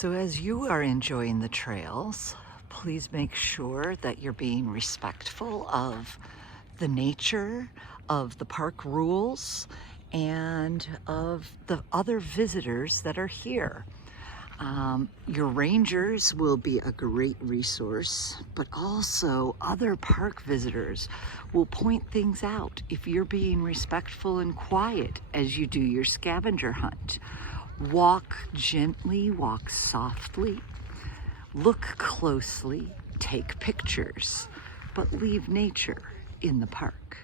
So as you are enjoying the trails, please make sure that you're being respectful of the nature, of the park rules, and of the other visitors that are here. Your rangers will be a great resource, but also other park visitors will point things out if you're being respectful and quiet as you do your scavenger hunt. Walk gently, walk softly, look closely, take pictures, but leave nature in the park.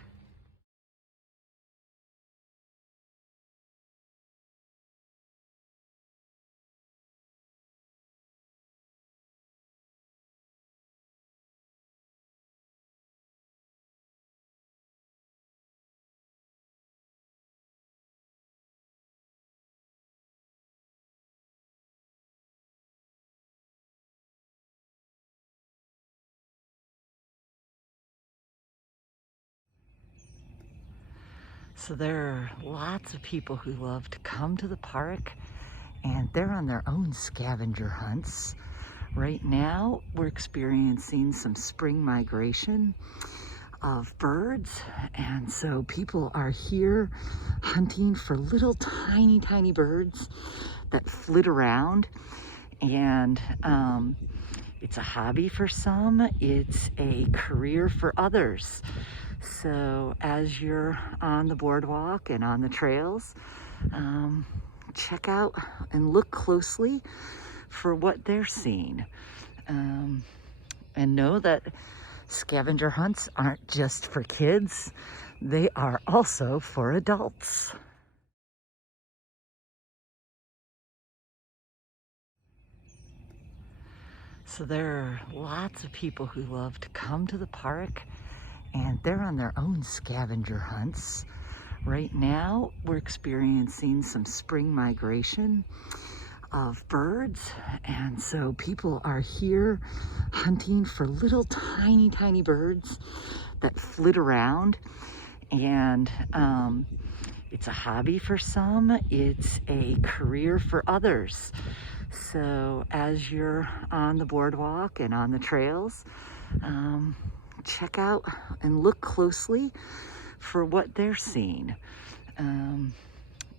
So there are lots of people who love to come to the park, and they're on their own scavenger hunts. Right now, we're experiencing some spring migration of birds, and so people are here hunting for little tiny birds that flit around. And it's a hobby for some, it's a career for others. So as you're on the boardwalk and on the trails, check out and look closely for what they're seeing. And know that scavenger hunts aren't just for kids, they are also for adults. So there are lots of people who love to come to the park, and they're on their own scavenger hunts. Right now, we're experiencing some spring migration of birds, and so people are here hunting for little tiny birds that flit around. And it's a hobby for some, it's a career for others. So as you're on the boardwalk and on the trails, check out and look closely for what they're seeing. And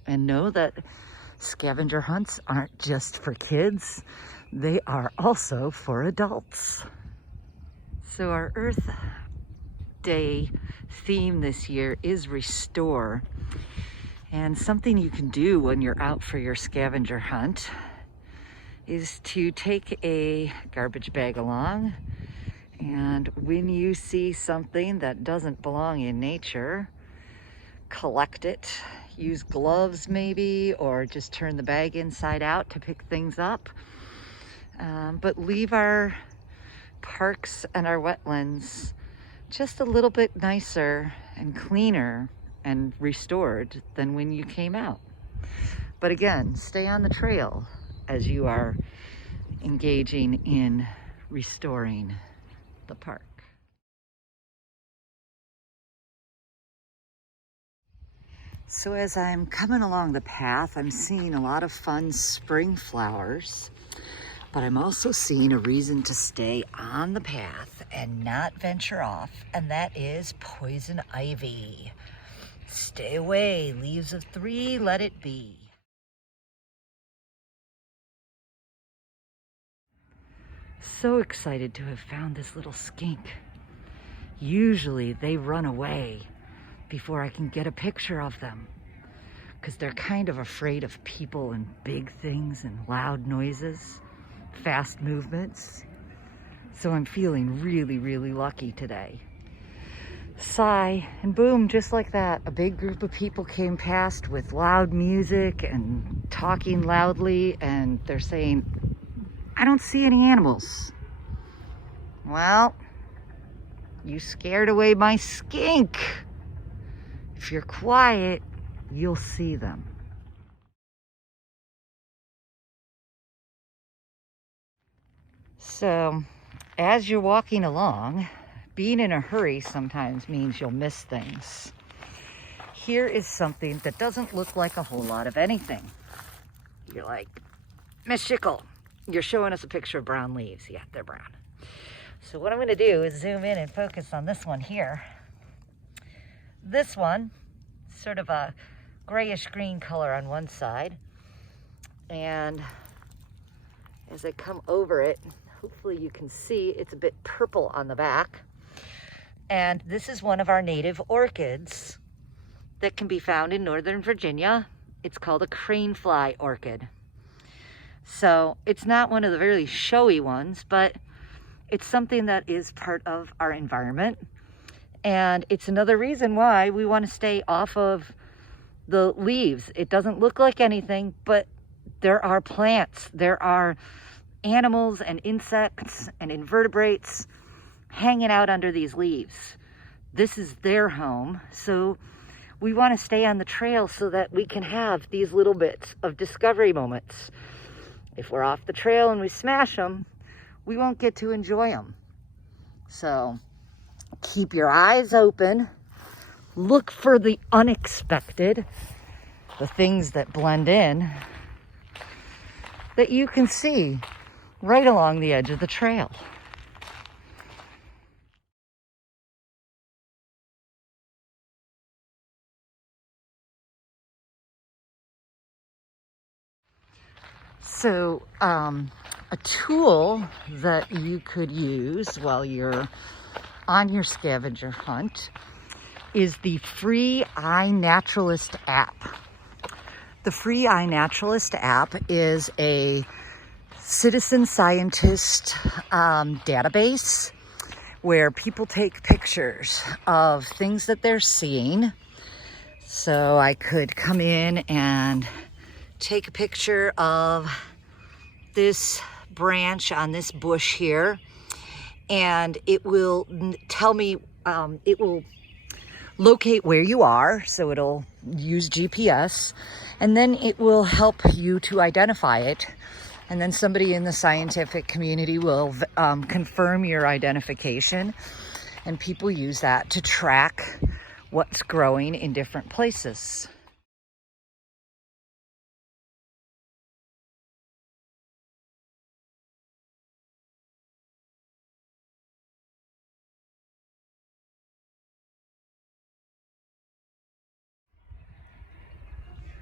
know that scavenger hunts aren't just for kids, they are also for adults. So our Earth Day theme this year is restore. And something you can do when you're out for your scavenger hunt is to take a garbage bag along, and when you see something that doesn't belong in nature, collect it. Use gloves maybe, or just turn the bag inside out to pick things up. But leave our parks and our wetlands just a little bit nicer and cleaner and restored than when you came out. But again, stay on the trail as you are engaging in restoring the park. So as I'm coming along the path, I'm seeing a lot of fun spring flowers, but I'm also seeing a reason to stay on the path and not venture off, and that is poison ivy. Stay away, leaves of 3, let it be. So excited to have found this little skink. Usually they run away before I can get a picture of them, because they're kind of afraid of people and big things and loud noises, fast movements. So I'm feeling really lucky today. Sigh, and boom, just like that, a big group of people came past with loud music and talking loudly, and they're saying, "I don't see any animals." Well, you scared away my skink. If you're quiet, you'll see them. So, as you're walking along, being in a hurry sometimes means you'll miss things. Here is something that doesn't look like a whole lot of anything. You're like, "Miss Schickel, you're showing us a picture of brown leaves. Yeah, they're brown. So what I'm going to do is zoom in and focus on this one here. This one, sort of a grayish green color on one side. And as I come over it, hopefully you can see it's a bit purple on the back. And this is one of our native orchids that can be found in Northern Virginia. It's called a cranefly orchid. So it's not one of the really showy ones, but it's something that is part of our environment. And it's another reason why we want to stay off of the leaves. It doesn't look like anything, but there are plants, there are animals and insects and invertebrates hanging out under these leaves. This is their home. So we want to stay on the trail so that we can have these little bits of discovery moments. If we're off the trail and we smash them, we won't get to enjoy them. So keep your eyes open. Look for the unexpected, the things that blend in, that you can see right along the edge of the trail. So a tool that you could use while you're on your scavenger hunt is the free I Naturalist app. The free I Naturalist app is a citizen scientist database where people take pictures of things that they're seeing. So I could come in and take a picture of this branch on this bush here, and it will tell me, it will locate where you are, so it'll use GPS, and then it will help you to identify it, and then somebody in the scientific community will confirm your identification, and people use that to track what's growing in different places.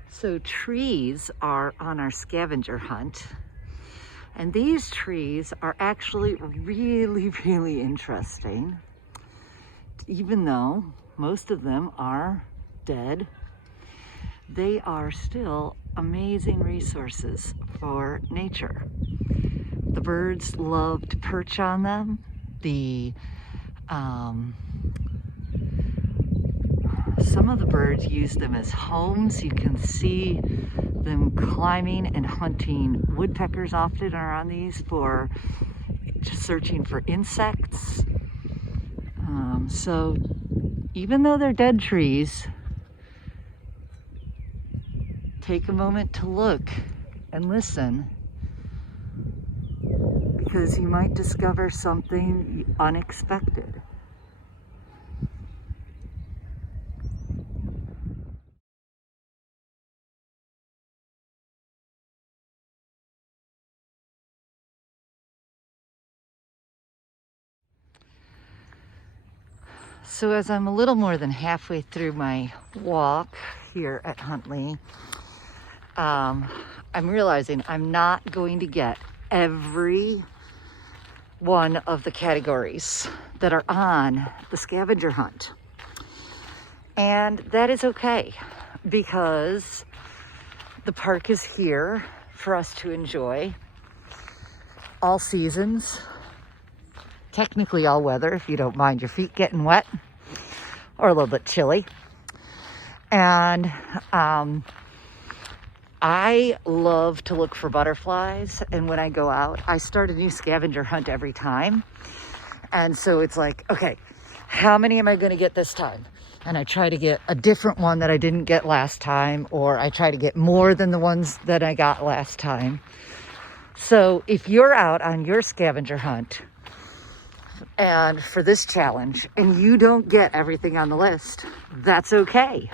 So trees are on our scavenger hunt, and these trees are actually really, really interesting. Even though most of them are dead, they are still amazing resources for nature. The birds love to perch on them. Some of the birds use them as homes. You can see them climbing and hunting. Woodpeckers often are on these for just searching for insects. So even though they're dead trees, take a moment to look and listen, because you might discover something unexpected. So as I'm a little more than halfway through my walk here at Huntley, I'm realizing I'm not going to get every one of the categories that are on the scavenger hunt. And that is okay, because the park is here for us to enjoy all seasons, technically all weather, if you don't mind your feet getting wet or a little bit chilly. And I love to look for butterflies, and when I go out, I start a new scavenger hunt every time. And so it's like, okay, how many am I going to get this time? And I try to get a different one that I didn't get last time, or I try to get more than the ones that I got last time. So if you're out on your scavenger hunt and for this challenge and you don't get everything on the list, that's okay,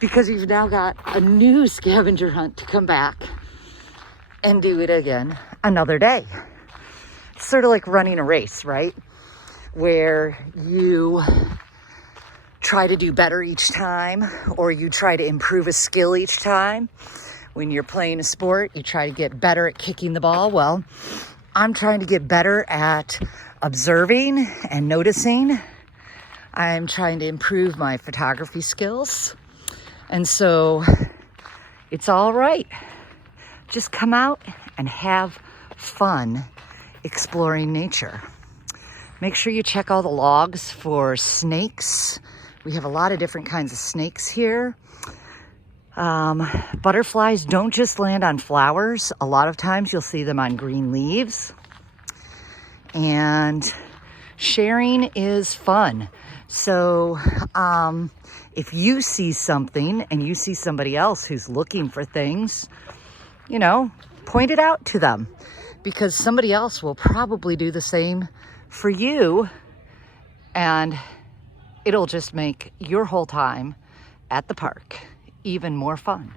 because you've now got a new scavenger hunt to come back and do it again another day. It's sort of like running a race, right? Where you try to do better each time, or you try to improve a skill each time. When you're playing a sport, you try to get better at kicking the ball. Well, I'm trying to get better at observing and noticing. I'm trying to improve my photography skills. And so it's all right. Just come out and have fun exploring nature. Make sure you check all the logs for snakes. We have a lot of different kinds of snakes here. Butterflies don't just land on flowers. A lot of times you'll see them on green leaves. And sharing is fun. So if you see something and you see somebody else who's looking for things, you know, point it out to them, because somebody else will probably do the same for you, and it'll just make your whole time at the park even more fun.